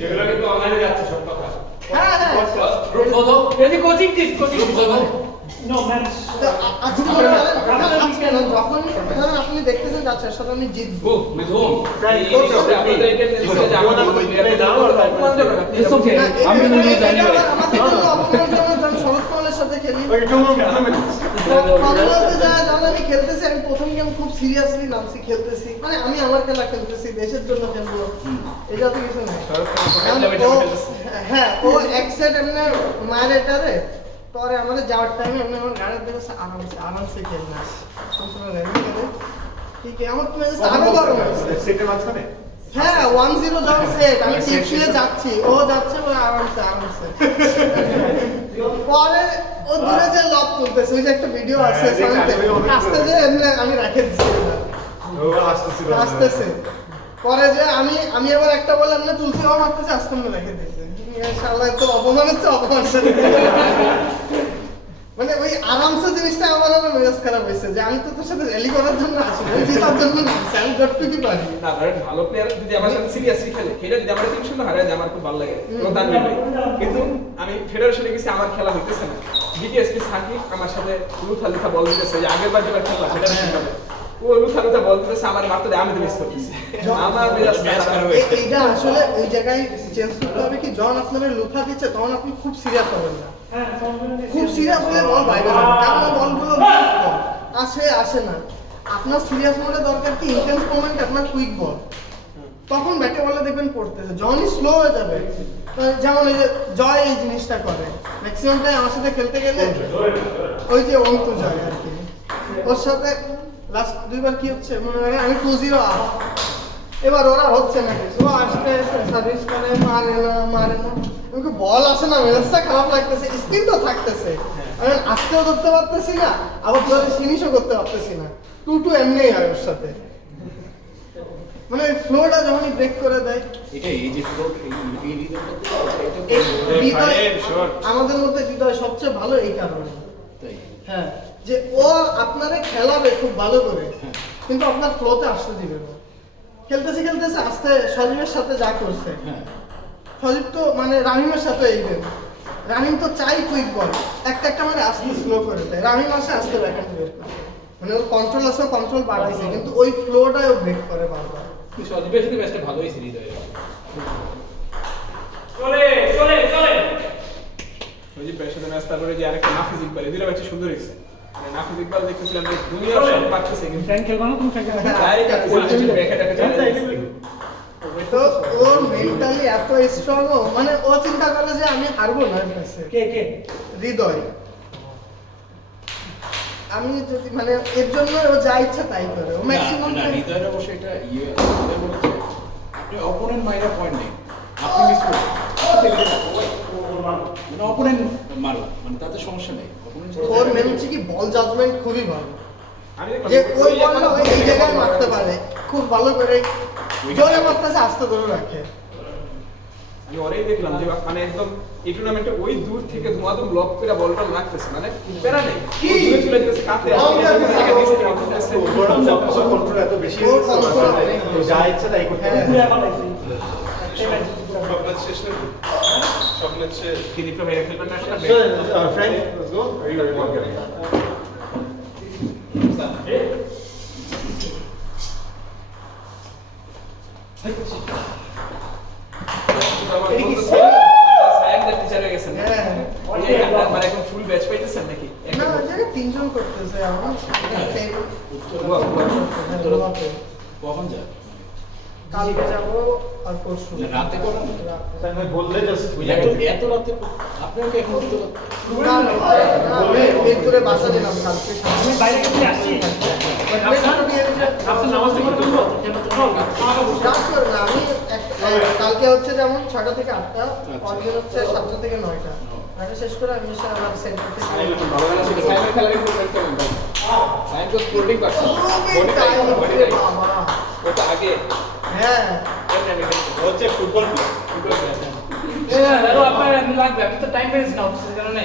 যেগুলো কিন্তু অনলাইনে যাচ্ছে সব কথা। হ্যাঁ হ্যাঁ Group photo? যদি coaching tip coaching Group photo? No ma'am আপনি দেখতেছেন যাচ্ছে সাথে আমি জিতবো Who? With whom? It's okay. I'm gonna lose anyway. আমাদের জন্য অপমানজনক যখন শরৎ কমলের সাথে খেলি যখন আমি খেলতেছি আমি প্রথম গেম খুব সিরিয়াসলি নামছি খেলতেছি মানে আমি আমার খেলা খেলতেছি দেশের জন্য খেলবো এটা তো কিছু নাই হ্যাঁ ও এক সেট এমনি মায়ের এটারে পরে আমাদের যাওয়ার টাইমে এমনি আমার গাড়ি দেখে আরামসে খেলনা কোনো রেমি খেলে ঠিক আছে আমার তো আরো গরম সেটের মাঝখানে হ্যাঁ 1-0 যখন সেট আমি টিপ ছিলে যাচ্ছি ও যাচ্ছে ও আরামসে পরে ও দূরে যে লক তুলতেছে ওই যে একটা ভিডিও আছে সামনে আস্তে যে এমনি আমি রেখে দিছি ও আসতেছে পরে যে আমি এবার একটা বললাম না তুলসী বাবা মারতেছে আস্তে আমি রেখে দিয়েছে শালা তো অপমান হচ্ছে অপমান মানে ওই আরামসে জিনিসটা আমার আবার মেজাজ খারাপ হয়েছে যে আমি তো তোর সাথে র্যালি করার জন্য আসি না জেতার জন্য না আমি যতটুকু পারি না ধরেন ভালো প্লেয়ার যদি আমার সাথে সিরিয়াসলি খেলে খেলে যদি আমার টিম শূন্য হারায় যায় আমার খুব ভালো লাগে এবং তার নেই কিন্তু আমি ফেডারেশনে গেছি আমার খেলা হইতেছে না বিটিএসপি সাকিব আমার সাথে লুথা বল দিতেছে যে আগের বার যেটা খেলা ফেডারেশন হবে ও লুথা বল দিতেছে আমার মারতে দেয় আমি তো মিস করতেছি আমার মেজাজ খারাপ এইটা আসলে ওই জায়গায় চেঞ্জ করতে হবে কি যখন আপনাদের লুথা দিচ্ছে তখন আপনি খুব সিরিয়াস হবেন না খুব সিরিয়াস হলে বল বাইরে যাবে কারণ বলগুলো আসে না আপনার সিরিয়াস মোডে দরকার কি ইন্টেন্স মোমেন্ট আপনার কুইক বল তখন ব্যাটে বলে দেখবেন পড়তেছে যখনই স্লো হয়ে যাবে যেমন এই যে জয় এই জিনিসটা করে ম্যাক্সিমাম টাইম আমার সাথে খেলতে গেলে ওই যে অন্ত জয় আর কি ওর সাথে লাস্ট দুইবার কি হচ্ছে মনে হয় আমি 2-0 আপ এবার ওরা হচ্ছে না কিছু আসতে সার্ভিস করে মারে না আমাকে বল আসে না মেজাজটা খারাপ লাগতেছে স্পিন তো থাকতেছে আমি আসতেও ধরতে পারতেছি না আবার ধরে ফিনিশও করতে পারতেছি না 2-2 এমনি হয় ওর সাথে মানে ওই ফ্লোটা যখনই ব্রেক করে দেয় এটা এই যে ফ্লোট এই হৃদয় আমাদের মধ্যে হৃদয় সবচেয়ে ভালো এই কারণে তাই হ্যাঁ যে ও আপনারে খেলাবে খুব ভালো করে কিন্তু আপনার ফ্লোতে আসতে দিবে না খেলতেছে আস্তে সজীবের সাথে যা করছে হ্যাঁ সজীব তো মানে রাহিমের সাথে এই গেম রাহিম তো চাই কুইক বল একটা মানে আস্তে স্লো করে দেয় রাহিম আসে আস্তে ব্যাকহ্যান্ড বের করে মানে ওর কন্ট্রোল আছে কন্ট্রোল বাড়াইছে কিন্তু ওই ফ্লোটাই ও ব্রেক করে বারবার সজীবের সাথে ম্যাচটা ভালোই সিরিজ হয়ে গেল চলে ওই যে ব্যাটের সাথে ম্যাচ তারপরে যে আরেকটা নাফিজ ইকবাল এই দুটো ম্যাচ সুন্দর হয়েছে নাফিজ ইকবাল দেখতেছিলাম যে দুনিয়ার সব পাচ্ছে কিন্তু ফ্র্যাঙ্ক খেলবা না তুমি ফ্র্যাঙ্ক ডাইরেক্ট বলছে ব্যাকেটাকে চলে যাচ্ছে তো ওর মেন্টালি এত স্ট্রং মানে ও চিন্তা করে যে আমি হারবো না এর কাছে কে হৃদয় আমি যদি মানে এর জন্য ও যা ইচ্ছা তাই করে ও ম্যাক্সিমাম না হৃদয়ের অবশ্য এটা হৃদয় বলেছে আপনি অপোনেন্ট মাইরা পয়েন্ট নেই আপনি মিস করছেন মানে অপোনেন্ট মারলা মানে তাতে সমস্যা নেই ওর মেন হচ্ছে কি বল জাজমেন্ট খুবই ভালো আমি যে ওই বলটা ওই এই জায়গায় মারতে পারে খুব ভালো করে জোরে মারতেছে আস্তে ধরে রাখে আমি ওরেই দেখলাম যে মানে একদম এই টুর্নামেন্টে ওই দূর থেকে ধুমাধুম ব্লক করে বলটা লাগতেছে মানে প্যারা নেই কি? ও দূরে চলে যেতেছে কাতে কন্ট্রোল এত বেশি যা ইচ্ছা তাই করতে পারে পুরো পালাইছি সবলেট শেষ নাকি সবলেট শেষ কি দীপ্ত ভাই খেলবেন না সেটা Frank, let's go. Are you ready? মানে এখন ফুল ব্যাচ পাইতেছেন নাকি না ওই জায়গায় তিনজন করতেছে আমার কখন যায় কালকে যাবো আর পরশু রাতে করেন আমি বললে জাস্ট এত রাতে আপনাকে এখন দুটো মিরপুরে বাসা দিলাম কালকে আমি বাইরে থেকে আসছি আপনার নামাজ থেকে করবো আমি কালকে হচ্ছে যেমন 6টা থেকে 8টা পরদিন হচ্ছে 7টা থেকে 9টা আগে শেষ করে আমি আবার সেন্টার থেকে সাইবার খেলার ইমপ্রুভমেন্ট কেমন ভাই সাইন তো স্পোর্টিং পারছেন বাবা ওটা আগে হ্যাঁ হচ্ছে ফুটবল আপনার লাগবে আপনি তো টাইম পেয়েছেন অফিসের কারণে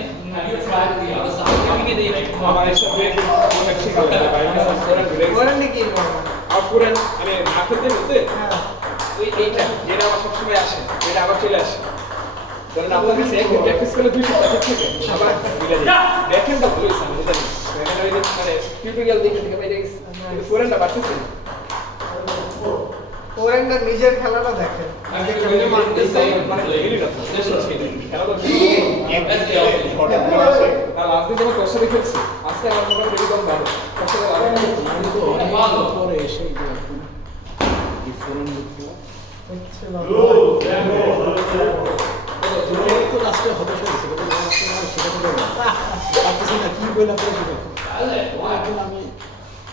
আমার এসব ব্রেক ঠিক হবে ভাই করেন নাকি আর পুরান আমি না খেলতে বলতে হ্যাঁ এইটা যেটা আমার সবসময় আসে এটা আবার চলে আসে ধরেন আপনার কাছে একদিন প্র্যাকটিস করলে 2 সপ্তাহ ঠিক থাকে আবার মিলে যায় ব্যাকহ্যান্ডটা ভুল হয়েছে আমি জানি ব্যাকহ্যান্ড ওই যে মানে টিউটোরিয়াল দেখে দেখে বাইরে গেছে কিন্তু ফোরহ্যান্ডটা বাড়তেছে ফোরহ্যান্ডটা নিজের খেলাটা দেখেন আমি নিজে মারতেছি মানে এগিয়ে যাচ্ছে খেলা তো আর লাস্ট দিন যখন কষ্ট দেখেছি আজকে আমার মনে হয় একদম ভালো কষ্ট আমি তো অনেক বছর পরে এসে যে এখন এই ফোরেন লুকটা হচ্ছে তো লাস্টে হতাশ হয়েছে সেটা তো পারতেছি না কি বললাম সেটা এখন আমি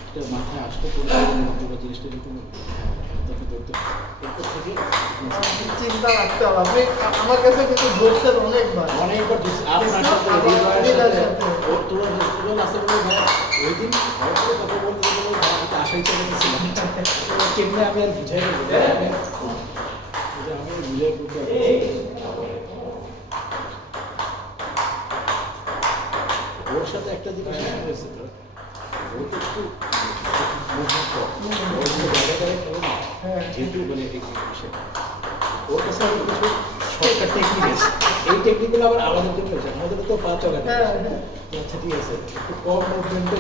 এটা মাথায় আসতে পুরো জিনিসটা কিন্তু ধরতে এরপর থেকে চিন্তা রাখতে হবে আপনি আমার কাছে কিন্তু বলছেন অনেকবার অনেকবার আপনার সাথে হৃদয়ের সাথে ওর তোমার আছে বলে ভাই ওই দিন হয়তো কথা বলতে বলে ভাই আমি তো আশাই চলে গেছিলাম কেমনে আমি আর বুঝাই না আমি বুঝাই করতে ওর সাথে একটা জিনিস হয়েছে তো ও তো একটু যেহেতু মানে ওর কাছে আমি কিছু শর্টকাট টেকনিক আছে এই টেকনিকগুলো আবার আমাদের জন্য হয়েছে আমাদের তো পা চলে না আচ্ছা ঠিক আছে একটু কম মুভমেন্টে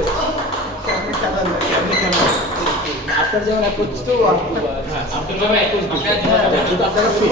আপনার যেমন অ্যাপ্রোচ তো হ্যাঁ আপনার যেমন অ্যাপ্রোচ যেহেতু আপনারা ফ্রি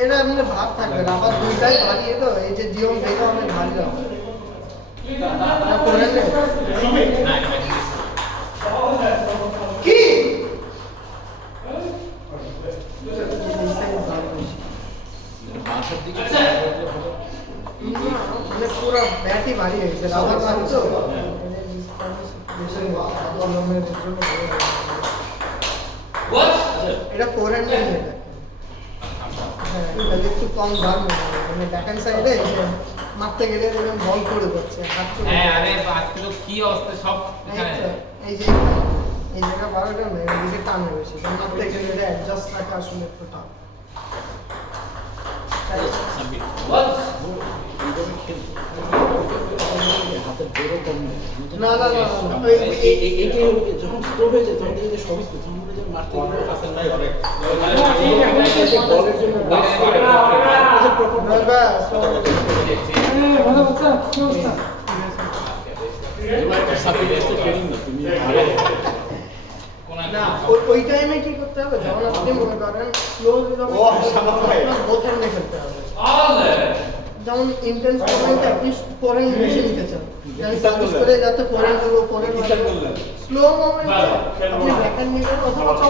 এটা মানে ভাব থাকবে না আবার দুইটাই বাড়িয়ে তো এই যে জিওন থেকে অনেক ভারী হবে কি বাসার দিকে মানে পুরো ব্যাটই ভারী হয়ে গেছে রাবার ভারী তো এটা 400 হ্যাঁ এটা একটু কম দাম মানে ব্যাকহ্যান্ড সাইডে মারতে গেলে বল করে যাচ্ছে হাত চলে হ্যাঁ আরে আজকে তো কি অবস্থা সব এই যে এই জায়গা বারোটা না এদিকে টানে বেশি মারতে গেলে এটা অ্যাডজাস্ট রাখা আসলে একটু টাফ হাতের জোরও কম নেই না না না এইটাই হলো যখন স্লো হয়ে যায় তখন দেখি যে সহজ তো তখন মনে হয় মারতে গেলে আসেন নাই অনেক বলের জন্য না ওই টাইমে কি করতে হবে যখন আপনি মনে করেন স্লো বোথ হ্যান্ডে খেলতে হবে যেমন ইন্টেন্স মোমেন্টে আপনি ফোরহ্যান্ড বেশি নিতে চান সার্ভিস করে যাতে ফোরহ্যান্ড করবো ফোরহ্যান্ড স্লো মোমেন্টে আপনি ব্যাকহ্যান্ড নিবেন অথবা